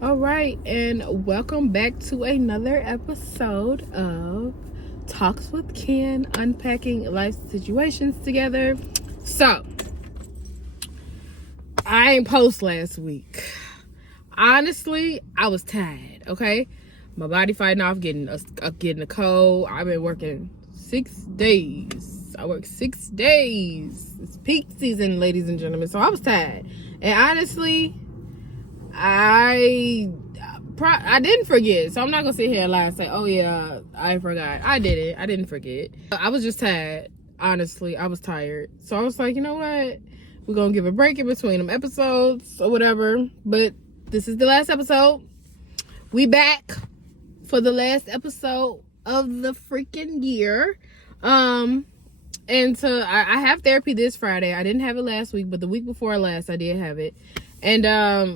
All right, and welcome back to another episode of Talks with Ken, unpacking life situations together. So, I ain't post last week. Honestly, I was tired. Okay, my body fighting off getting a cold. I've been working 6 days. I work 6 days. It's peak season, ladies and gentlemen. So I was tired, and honestly, I didn't forget, so I'm not gonna sit here and lie and say, oh yeah, I forgot. I didn't forget. I was just tired. Honestly, I was tired, so I was like, you know what, we're gonna give a break in between them episodes or whatever. But this is the last episode. We back for the last episode of the freaking year. And so I have therapy this Friday. I didn't have it last week, but the week before last I did have it. And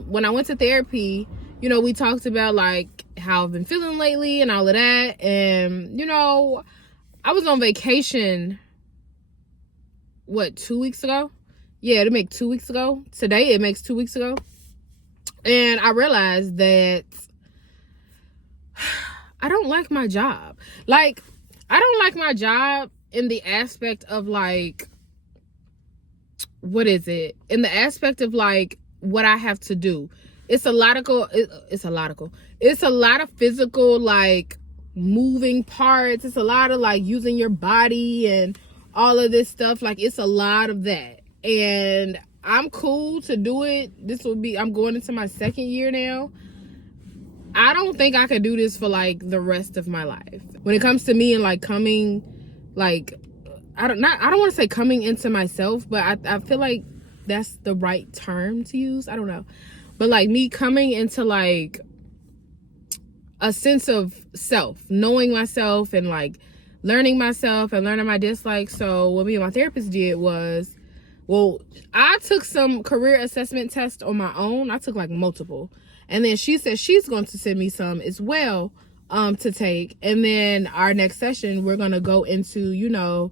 when I went to therapy, you know, we talked about like how I've been feeling lately and all of that. And, you know, I was on vacation, 2 weeks ago? Yeah, it'll make 2 weeks ago. Today it makes 2 weeks ago. And I realized that I don't like my job. Like, I don't like my job in the aspect of like, what is it? In the aspect of like what I have to do. It's a lot of physical, like, moving parts. It's a lot of like using your body and all of this stuff. Like, it's a lot of that. And I'm cool to do it. I'm going into my second year now. I don't think I could do this for like the rest of my life. When it comes to me and like coming, like, I don't want to say coming into myself, but I feel like that's the right term to use. I don't know. But like me coming into like a sense of self, knowing myself and like learning myself and learning my dislikes. So what me and my therapist did was, I took some career assessment tests on my own. I took like multiple. And then she said she's going to send me some as well to take. And then our next session, we're going to go into, you know,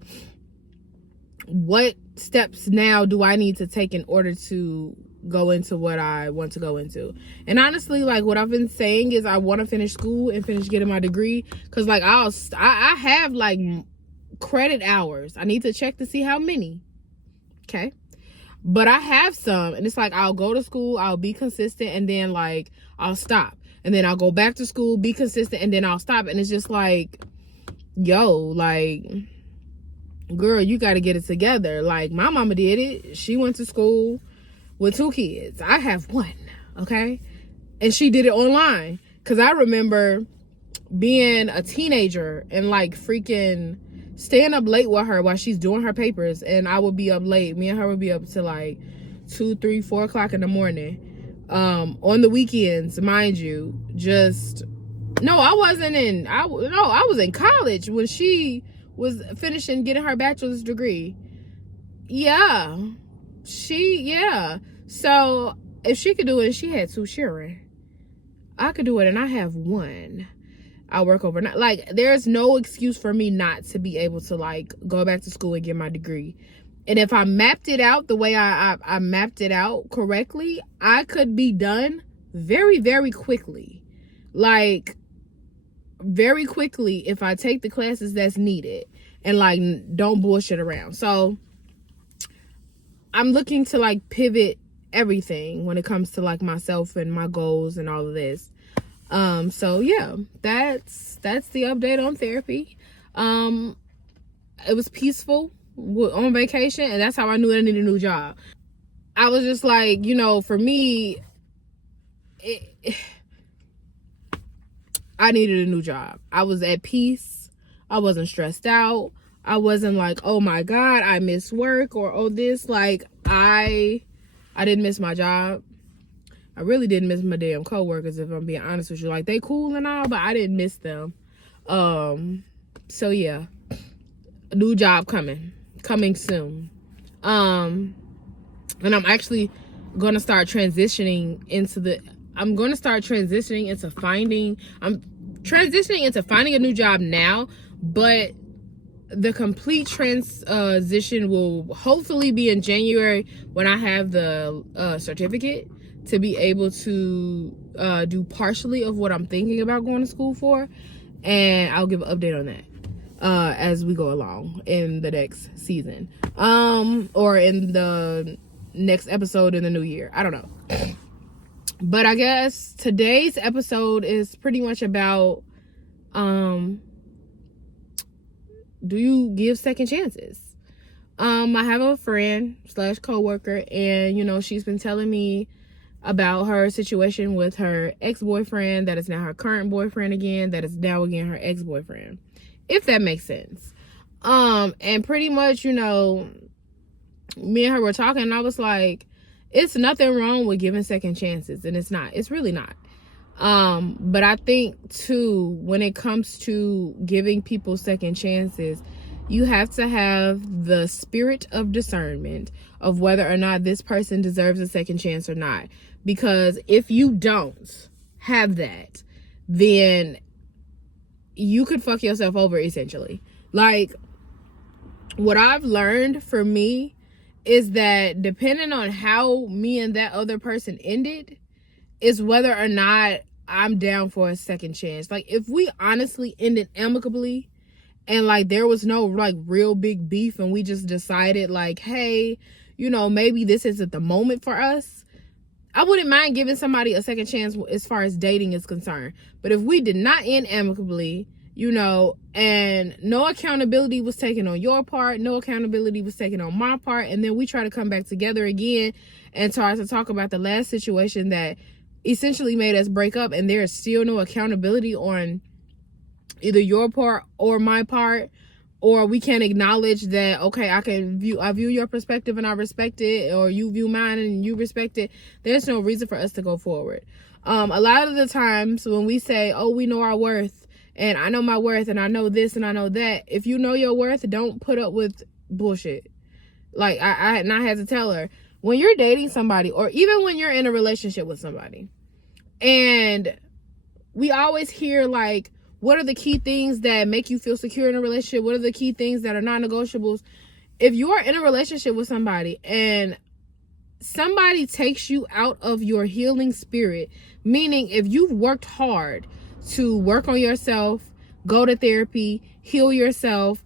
what steps now do I need to take in order to go into what I want to go into. And honestly, like, what I've been saying is I want to finish school and finish getting my degree, because like I have like credit hours. I need to check to see how many. Okay, but I have some, and it's like I'll go to school, I'll be consistent, and then like I'll stop, and then I'll go back to school, be consistent, and then I'll stop. And it's just like, yo, like, girl, you got to get it together. Like, my mama did it. She went to school with 2 kids. I have 1, okay? And she did it online. Because I remember being a teenager and like freaking staying up late with her while she's doing her papers. And I would be up late. Me and her would be up to like 2, 3, 4 o'clock in the morning. On the weekends, mind you. I was in college when she was finishing getting her bachelor's degree. Yeah. So if she could do it and she had 2 children, I could do it and I have 1. I work overnight. Like, there's no excuse for me not to be able to like go back to school and get my degree. And if I mapped it out the way I mapped it out correctly, I could be done very, very quickly. Like, very quickly if I take the classes that's needed and like don't bullshit around. So I'm looking to like pivot everything when it comes to like myself and my goals and all of this. So yeah, that's the update on therapy. It was peaceful on vacation, and that's how I knew I needed a new job. I was just like, you know, for me, I needed a new job. I was at peace. I wasn't stressed out. I wasn't like, oh my God, I miss work, or oh this. Like, I didn't miss my job. I really didn't miss my damn coworkers, if I'm being honest with you. Like, they cool and all, but I didn't miss them. So yeah, a new job coming soon. And I'm actually going to start transitioning into I'm transitioning into finding a new job now, but the complete transition will hopefully be in January when I have the certificate to be able to do partially of what I'm thinking about going to school for, and I'll give an update on that as we go along in the next season, or in the next episode in the new year. I don't know. But I guess today's episode is pretty much about, do you give second chances? I have a friend / coworker, and you know, she's been telling me about her situation with her ex-boyfriend that is now her current boyfriend again, that is now again her ex-boyfriend, if that makes sense. And pretty much, you know, me and her were talking, and I was like, it's nothing wrong with giving second chances, and it's really not. But I think too, when it comes to giving people second chances, you have to have the spirit of discernment of whether or not this person deserves a second chance or not. Because if you don't have that, then you could fuck yourself over, essentially. Like, what I've learned for me is that depending on how me and that other person ended is whether or not I'm down for a second chance. Like, if we honestly ended amicably, and like there was no like real big beef, and we just decided like, hey, you know, maybe this isn't the moment for us, I wouldn't mind giving somebody a second chance as far as dating is concerned. But if we did not end amicably, you know, and no accountability was taken on your part, no accountability was taken on my part, and then we try to come back together again and try to talk about the last situation that essentially made us break up, and there is still no accountability on either your part or my part, or we can't acknowledge that, okay, I view your perspective and I respect it, or you view mine and you respect it, there's no reason for us to go forward. A lot of the times when we say, oh, we know our worth, and I know my worth, and I know this and I know that, if you know your worth, don't put up with bullshit. Like, I had to tell her, when you're dating somebody, or even when you're in a relationship with somebody, and we always hear like, what are the key things that make you feel secure in a relationship? What are the key things that are non-negotiables? If you are in a relationship with somebody and somebody takes you out of your healing spirit, meaning if you've worked hard to work on yourself, go to therapy, heal yourself,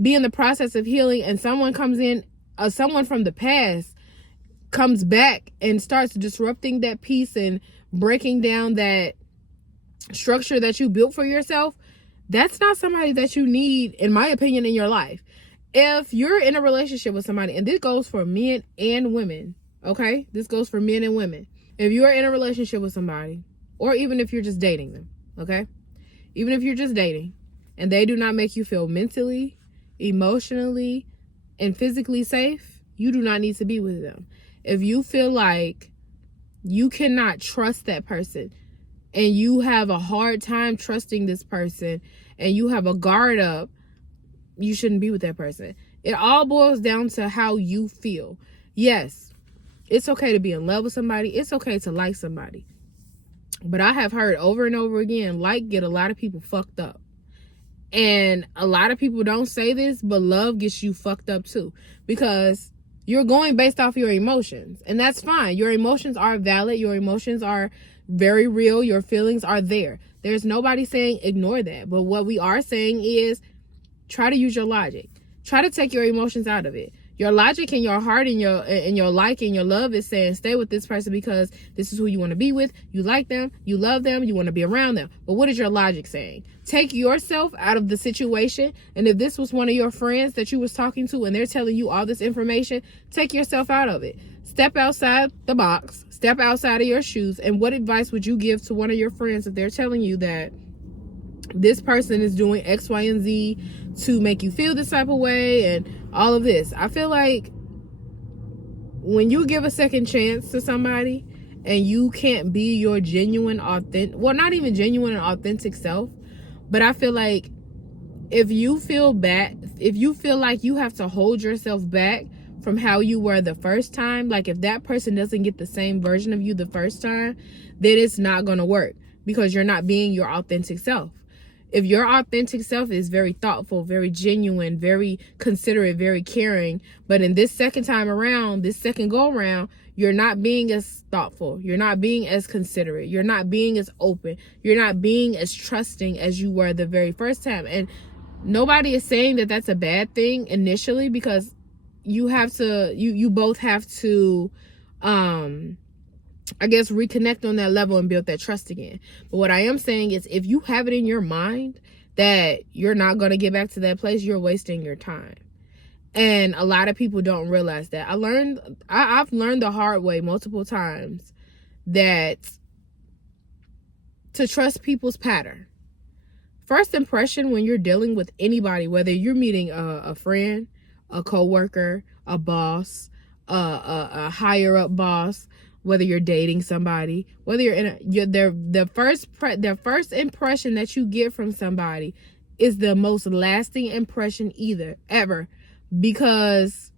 be in the process of healing, and someone comes in, someone from the past comes back and starts disrupting that peace and breaking down that structure that you built for yourself, that's not somebody that you need, in my opinion, in your life. If you're in a relationship with somebody, and this goes for men and women, okay? This goes for men and women. If you are in a relationship with somebody, or even if you're just dating them, okay? Even if you're just dating, and they do not make you feel mentally, emotionally, and physically safe, you do not need to be with them. If you feel like you cannot trust that person, and you have a hard time trusting this person, and you have a guard up, you shouldn't be with that person. It all boils down to how you feel. Yes, it's okay to be in love with somebody. It's okay to like somebody. But I have heard over and over again, like get a lot of people fucked up. And a lot of people don't say this, but love gets you fucked up too. Because you're going based off your emotions. And that's fine. Your emotions are valid. Your emotions are very real. Your feelings are there. There's nobody saying ignore that. But what we are saying is try to use your logic. Try to take your emotions out of it. Your logic and your heart and your like and your love is saying stay with this person because this is who you want to be with. You like them, you love them, you want to be around them. But what is your logic saying? Take yourself out of the situation. And if this was one of your friends that you was talking to and they're telling you all this information, take yourself out of it. Step outside the box. Step outside of your shoes. And what advice would you give to one of your friends if they're telling you that this person is doing X, Y, and Z to make you feel this type of way and all of this? I feel like when you give a second chance to somebody and you can't be your genuine, authentic, well, not even genuine and authentic self, but I feel like if you feel bad, if you feel like you have to hold yourself back from how you were the first time, like if that person doesn't get the same version of you the first time, then it's not going to work because you're not being your authentic self. If your authentic self is very thoughtful, very genuine, very considerate, very caring, but in this second time around, this second go around, you're not being as thoughtful. You're not being as considerate. You're not being as open. You're not being as trusting as you were the very first time. And nobody is saying that that's a bad thing initially, because you both have to, I guess, reconnect on that level and build that trust again. But what I am saying is, if you have it in your mind that you're not going to get back to that place, you're wasting your time. And a lot of people don't realize that. I've learned the hard way multiple times that to trust people's pattern. First impression when you're dealing with anybody, whether you're meeting a friend, a coworker, a boss, a higher up boss, whether you're dating somebody, whether you're in the first impression that you get from somebody is the most lasting impression ever, because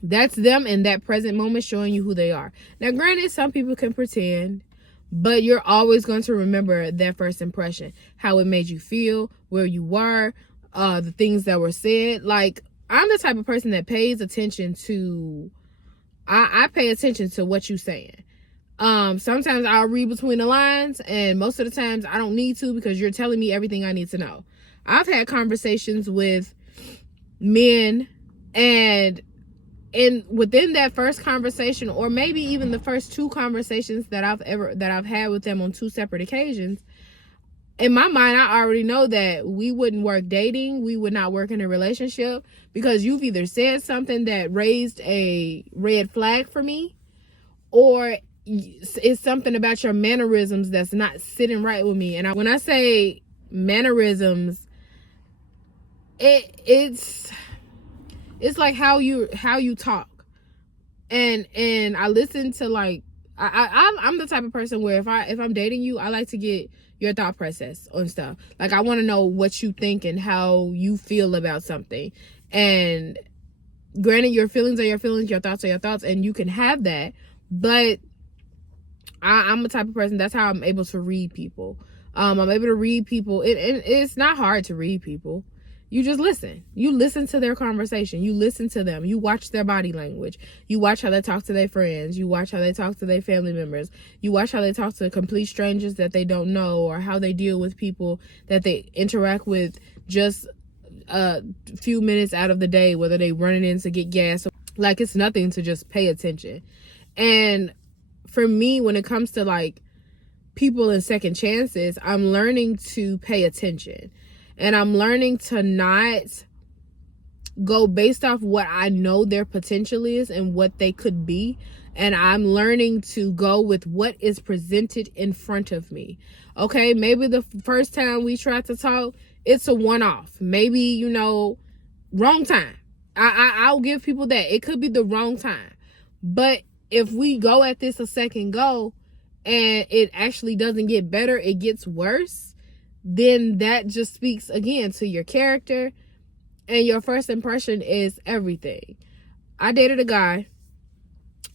that's them in that present moment showing you who they are. Now, granted, some people can pretend, but you're always going to remember that first impression, how it made you feel, where you were, the things that were said. Like, I'm the type of person that pays attention to, I pay attention to what you're saying. Sometimes I'll read between the lines, and most of the times I don't need to, because you're telling me everything I need to know. I've had conversations with men, and within that first conversation, or maybe even the first two conversations that I've had with them on two separate occasions, in my mind, I already know that we wouldn't work dating. We would not work in a relationship, because you've either said something that raised a red flag for me, or it's something about your mannerisms that's not sitting right with me. And when I say mannerisms, it's like how you talk. And I listen to, like, I'm the type of person where if I'm dating you, I like to get your thought process on stuff. Like, I want to know what you think and how you feel about something. And granted, your feelings are your feelings, your thoughts are your thoughts, and you can have that. But I'm the type of person, that's how I'm able to read people. I'm able to read people. It's not hard to read people. You just listen. You listen to their conversation. You listen to them. You watch their body language. You watch how they talk to their friends. You watch how they talk to their family members. You watch how they talk to complete strangers that they don't know, or how they deal with people that they interact with just a few minutes out of the day, whether they running in to get gas. Like, it's nothing to just pay attention. And for me, when it comes to, like, people and second chances, I'm learning to pay attention. And I'm learning to not go based off what I know their potential is and what they could be. And I'm learning to go with what is presented in front of me. Okay, maybe the first time we try to talk, it's a one-off. Maybe, wrong time. I'll give people that. It could be the wrong time. But if we go at this a second go and it actually doesn't get better, it gets worse, then that just speaks again to your character, and your first impression is everything. I dated a guy,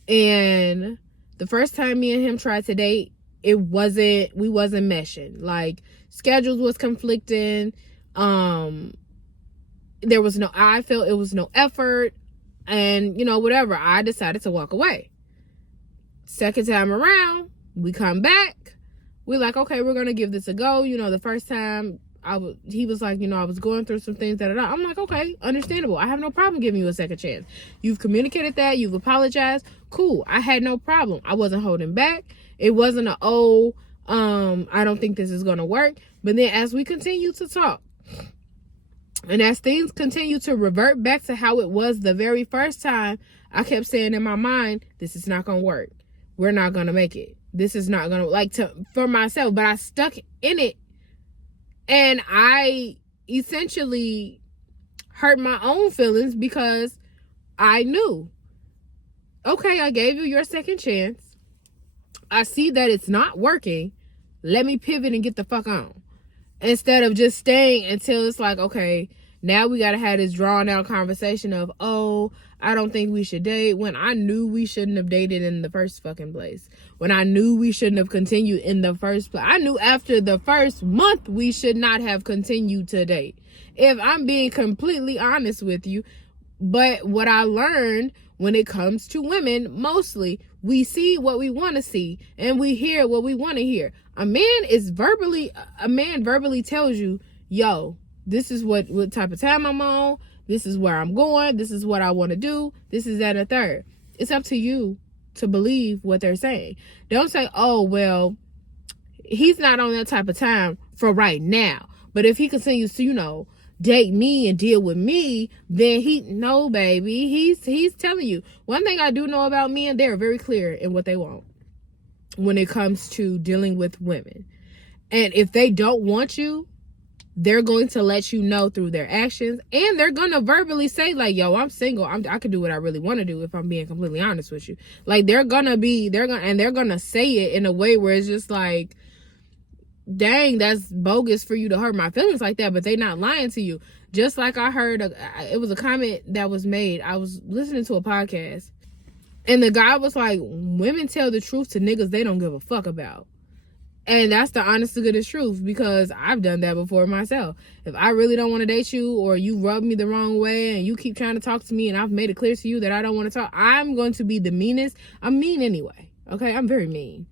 and the first time me and him tried to date, we wasn't meshing. Like, schedules was conflicting. I felt it was no effort, and whatever. I decided to walk away. Second time around, we come back. We're like, okay, we're going to give this a go. The first time he was like, I was going through some things that I'm like, okay, understandable. I have no problem giving you a second chance. You've communicated that. You've apologized. Cool. I had no problem. I wasn't holding back. It wasn't I don't think this is going to work. But then as we continue to talk, and as things continue to revert back to how it was the very first time, I kept saying in my mind, this is not going to work. We're not going to make it. This is not going to, for myself. But I stuck in it. And I essentially hurt my own feelings, because I knew, okay, I gave you your second chance. I see that it's not working. Let me pivot and get the fuck on. Instead of just staying until it's like, okay, now we got to have this drawn out conversation of, oh, I don't think we should date, when I knew we shouldn't have dated in the first fucking place. When I knew we shouldn't have continued in the first place. I knew after the first month we should not have continued to date. If I'm being completely honest with you. But what I learned when it comes to women, mostly we see what we want to see and we hear what we want to hear. A man verbally tells you, yo, this is what type of time I'm on, this is where I'm going, this is what I want to do, this is that, and a third. It's up to you to believe what they're saying. Don't say, oh, well, he's not on that type of time for right now, but if he continues to, date me and deal with me, then no, baby, he's telling you. One thing I do know about men, they're very clear in what they want when it comes to dealing with women. And if they don't want you, they're going to let you know through their actions, and they're gonna verbally say, like, yo, I'm single, I can do what I really want to do, if I'm being completely honest with you. Like, they're gonna say it in a way where it's just like, dang, that's bogus for you to hurt my feelings like that, but they not lying to you. Just like I heard, it was a comment that was made. I was listening to a podcast, and the guy was like, women tell the truth to niggas they don't give a fuck about. And that's the honest to goodness truth, because I've done that before myself. If I really don't want to date you, or you rub me the wrong way and you keep trying to talk to me and I've made it clear to you that I don't want to talk, I'm going to be the meanest. I'm mean anyway. Okay, I'm very mean.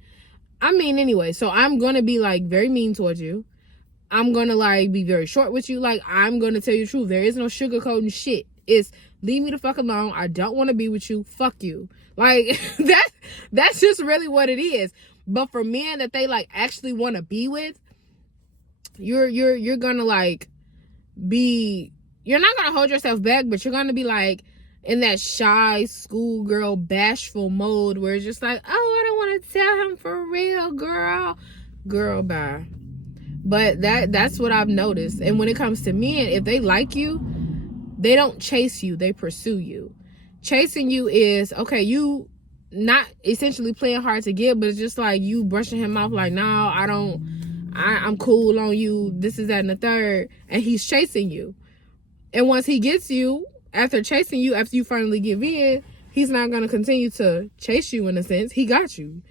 I'm mean anyway. So I'm going to be like very mean towards you. I'm going to like be very short with you. Like, I'm going to tell you the truth. There is no sugarcoating shit. It's leave me the fuck alone. I don't want to be with you. Fuck you. Like, that's just really what it is. But for men that they like actually want to be with, you're gonna like you're not gonna hold yourself back, but you're gonna be like in that shy schoolgirl bashful mode where it's just like, oh, I don't want to tell him for real, girl, bye. But that's what I've noticed. And when it comes to men, if they like you, they don't chase you, they pursue you. Chasing you is, okay, you not essentially playing hard to get, but it's just like you brushing him off like, no, I'm cool on you, this is that and the third, and he's chasing you. And once he gets you, after chasing you, after you finally give in, he's not going to continue to chase you in a sense. He got you.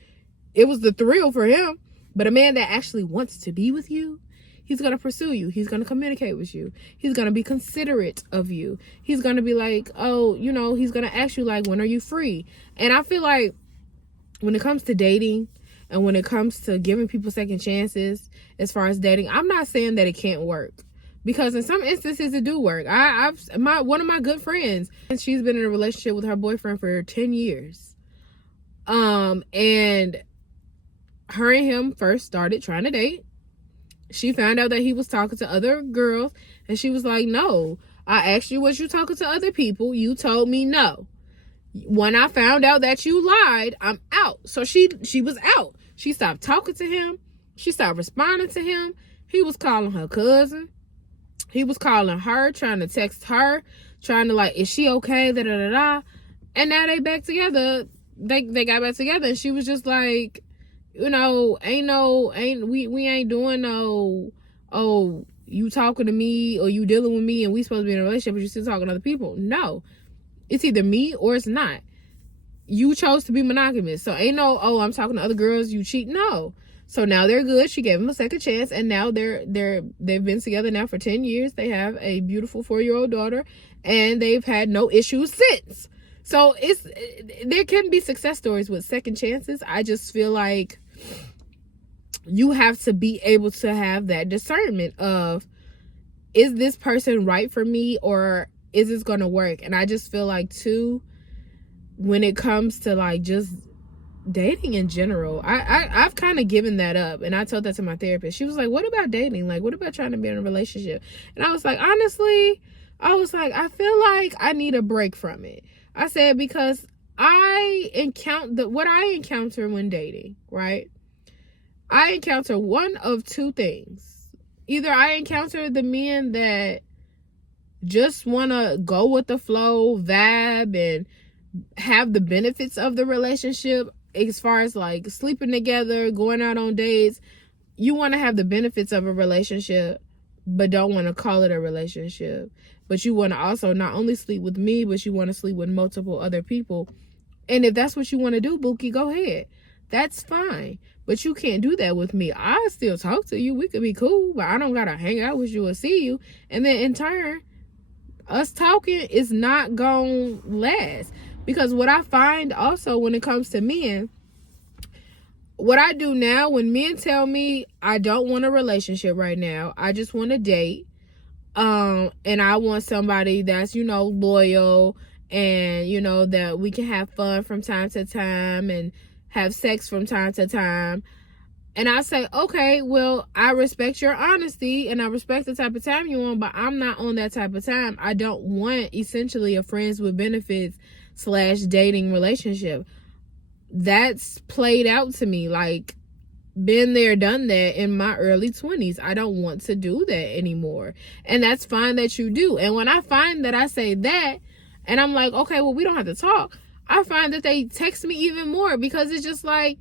It was the thrill for him. But a man that actually wants to be with you, he's going to pursue you. He's going to communicate with you. He's going to be considerate of you. He's going to be like, oh, he's going to ask you, like, when are you free? And I feel like when it comes to dating and when it comes to giving people second chances, as far as dating, I'm not saying that it can't work. Because in some instances it do work. One of my good friends, and she's been in a relationship with her boyfriend for 10 years. And her and him first started trying to date. She found out that he was talking to other girls, and she was like, no, I asked you, was you talking to other people? You told me no. When I found out that you lied, I'm out. So she was out. She stopped talking to him. She stopped responding to him. He was calling her cousin. He was calling her, trying to text her, trying to like, is she okay? Da da da da. And now they back together. They got back together, and she was just like, we ain't doing no, oh, you talking to me or you dealing with me and we supposed to be in a relationship, but you still talking to other people. No, it's either me or it's not. You chose to be monogamous, so ain't no, oh, I'm talking to other girls, you cheat. No. So now they're good. She gave him a second chance, and now they've been together now for 10 years. They have a beautiful 4-year-old daughter, and they've had no issues since. So there can be success stories with second chances. I just feel like you have to be able to have that discernment of, is this person right for me, or is this going to work? And I just feel like too, when it comes to like just dating in general, I've kind of given that up. And I told that to my therapist. She was like, what about dating? Like, what about trying to be in a relationship? And I was like, honestly, I feel like I need a break from it. I said, because what I encounter when dating, right? I encounter one of two things. Either I encounter the men that just want to go with the flow, vibe, and have the benefits of the relationship as far as like sleeping together, going out on dates. You want to have the benefits of a relationship, but don't want to call it a relationship. But you want to also not only sleep with me, but you want to sleep with multiple other people. And if that's what you want to do, Bookie, go ahead. That's fine. But you can't do that with me. I still talk to you. We could be cool, but I don't got to hang out with you or see you. And then in turn, us talking is not going to last. Because what I find also when it comes to men, what I do now, when men tell me I don't want a relationship right now, I just want to date, and I want somebody that's, loyal, and, that we can have fun from time to time and have sex from time to time. And I say, okay, well, I respect your honesty and I respect the type of time you want, but I'm not on that type of time. I don't want essentially a friends with benefits / dating relationship. That's played out to me. Like, been there, done that in my early 20s. I don't want to do that anymore. And that's fine that you do. And when I find that I say that, and I'm like, okay, well, we don't have to talk, I find that they text me even more, because it's just like,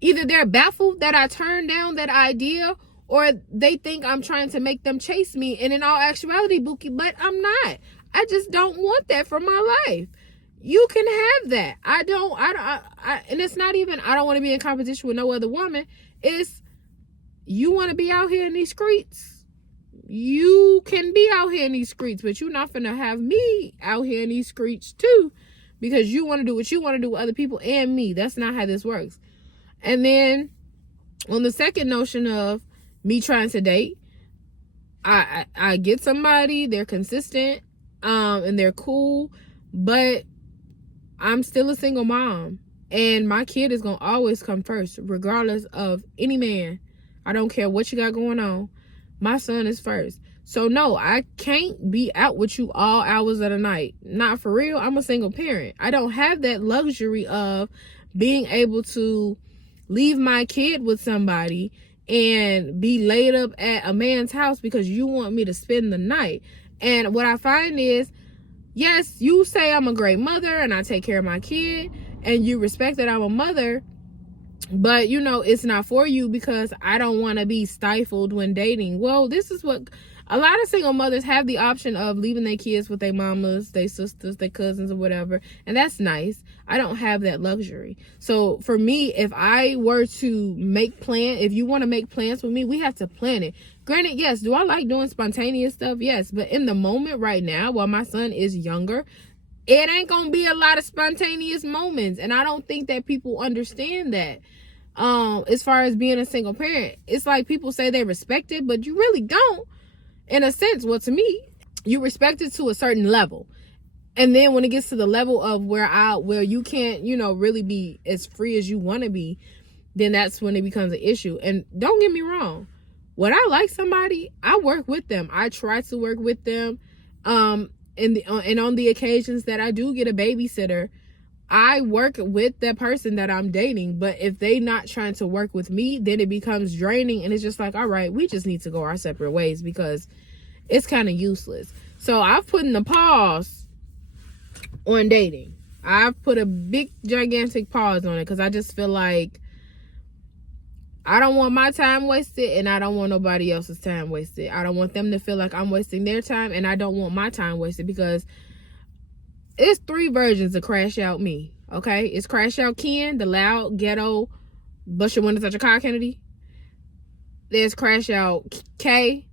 either they're baffled that I turned down that idea, or they think I'm trying to make them chase me. And in all actuality, Bookie, but I'm not. I just don't want that for my life. You can have that. And it's not even, I don't want to be in competition with no other woman. It's, you want to be out here in these streets. You can be out here in these streets, but you're not finna have me out here in these streets too, because you want to do what you want to do with other people and me. That's not how this works. And then on the second notion of me trying to date, I get somebody, they're consistent, and they're cool, but I'm still a single mom, and my kid is going to always come first, regardless of any man. I don't care what you got going on. My son is first. So no, I can't be out with you all hours of the night. Not for real. I'm a single parent. I don't have that luxury of being able to leave my kid with somebody and be laid up at a man's house because you want me to spend the night. And what I find is, yes, you say I'm a great mother and I take care of my kid, and you respect that I'm a mother, but it's not for you because I don't want to be stifled when dating. Well, this is what a lot of single mothers have, the option of leaving their kids with their mamas, their sisters, their cousins, or whatever. And that's nice. I don't have that luxury. So for me, if I were to make plans, if you want to make plans with me, we have to plan it. Granted, yes, do I like doing spontaneous stuff? Yes. But in the moment right now, while my son is younger, it ain't going to be a lot of spontaneous moments. And I don't think that people understand that. As far as being a single parent, it's like people say they respect it, but you really don't. In a sense, well, to me, you respect it to a certain level. And then when it gets to the level of where you can't, really be as free as you want to be, then that's when it becomes an issue. And don't get me wrong. When I like somebody, I work with them. I try to work with them. And on the occasions that I do get a babysitter, I work with that person that I'm dating. But if they not trying to work with me, then it becomes draining. And it's just like, all right, we just need to go our separate ways, because it's kind of useless. So I've put in a pause on dating. I've put a big, gigantic pause on it, because I just feel like I don't want my time wasted, and I don't want nobody else's time wasted. I don't want them to feel like I'm wasting their time, and I don't want my time wasted, because it's 3 versions of Crash Out Me, okay? It's Crash Out Ken, the loud, ghetto, bust your windows at your car Kennedy. There's Crash Out Kay,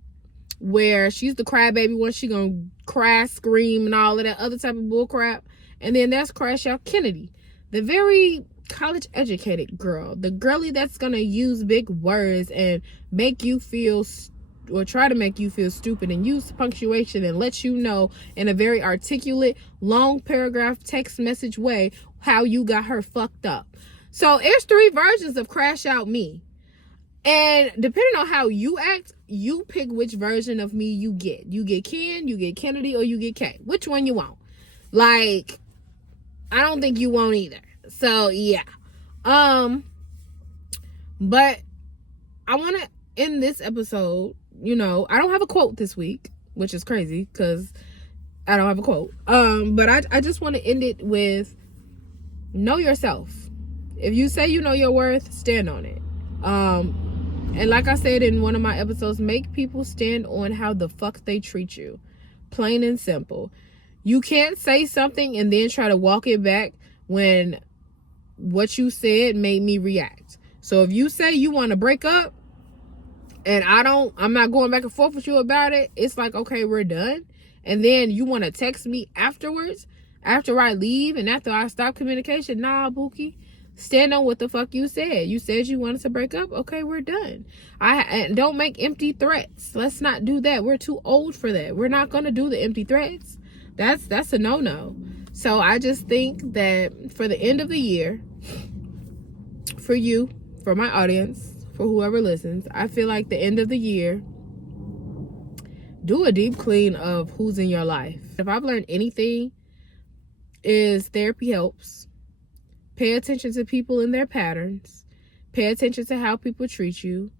where she's the crybaby one. She gonna cry, scream, and all of that other type of bullcrap. And then there's Crash Out Kennedy, the very college-educated girl, the girly that's gonna use big words and make you feel or try to make you feel stupid, and use punctuation and let you know in a very articulate, long paragraph text message way how you got her fucked up. So there's 3 versions of Crash Out Me. And depending on how you act, you pick which version of me you get. You get Ken, you get Kennedy, or you get Kay. Which one you want? Like, I don't think you want either. So yeah. But I want to end this episode. I don't have a quote this week, which is crazy because I don't have a quote. But I just want to end it with, know yourself. If you say you know your worth, stand on it. And like I said in one of my episodes, make people stand on how the fuck they treat you. Plain and simple. You can't say something and then try to walk it back when what you said made me react. So if you say you want to break up, and I'm not going back and forth with you about it, it's like, okay, we're done. And then you want to text me after after I leave and after I stop communication, nah, Bookie, stand on what the fuck you said. You said you wanted to break up. Okay, we're done. And don't make empty threats. Let's not do that. We're too old for that. We're not gonna do the empty threats. That's a no-no. So I just think that for the end of the year, for you, for my audience, for whoever listens, I feel like the end of the year, do a deep clean of who's in your life. If I've learned anything, is therapy helps. Pay attention to people and their patterns. Pay attention to how people treat you.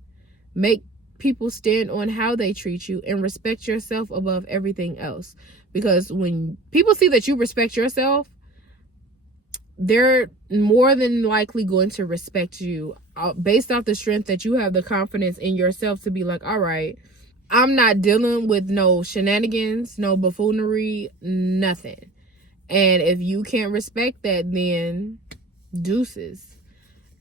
Make people stand on how they treat you and respect yourself above everything else. Because when people see that you respect yourself, they're more than likely going to respect you based off the strength that you have, the confidence in yourself to be like, all right, I'm not dealing with no shenanigans, no buffoonery, nothing. And if you can't respect that, then deuces.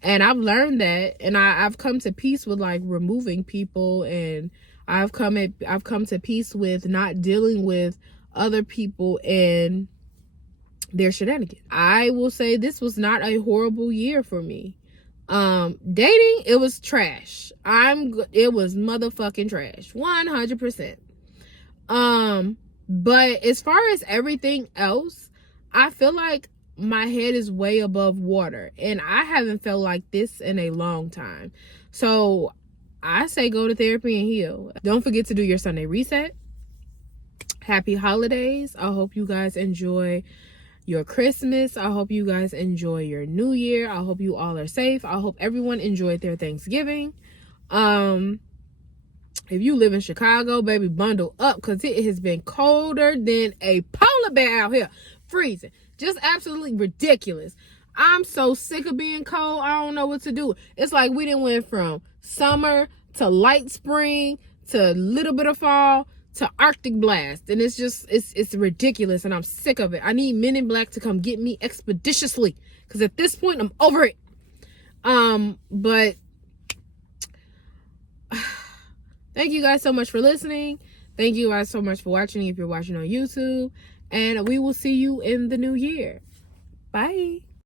And I've learned that, and I've come to peace with like removing people, and I've come to peace with not dealing with other people and their shenanigans. I will say this was not a horrible year for me. Dating, it was trash. It was motherfucking trash, 100%. But as far as everything else, I feel like my head is way above water, and I haven't felt like this in a long time. So I say go to therapy and heal. Don't forget to do your Sunday reset. Happy holidays. I hope you guys enjoy your Christmas. I hope you guys enjoy your New Year. I hope you all are safe. I hope everyone enjoyed their Thanksgiving. If you live in Chicago, baby, bundle up, because it has been colder than a polar bear out here. Freezing. Just absolutely ridiculous. I'm so sick of being cold. I don't know what to do. It's like we done went from summer to light spring to a little bit of fall to Arctic blast. And it's ridiculous, and I'm sick of it. I need Men in Black to come get me expeditiously, because at this point, I'm over it. But thank you guys so much for listening. Thank you guys so much for watching if you're watching on YouTube. And we will see you in the new year. Bye.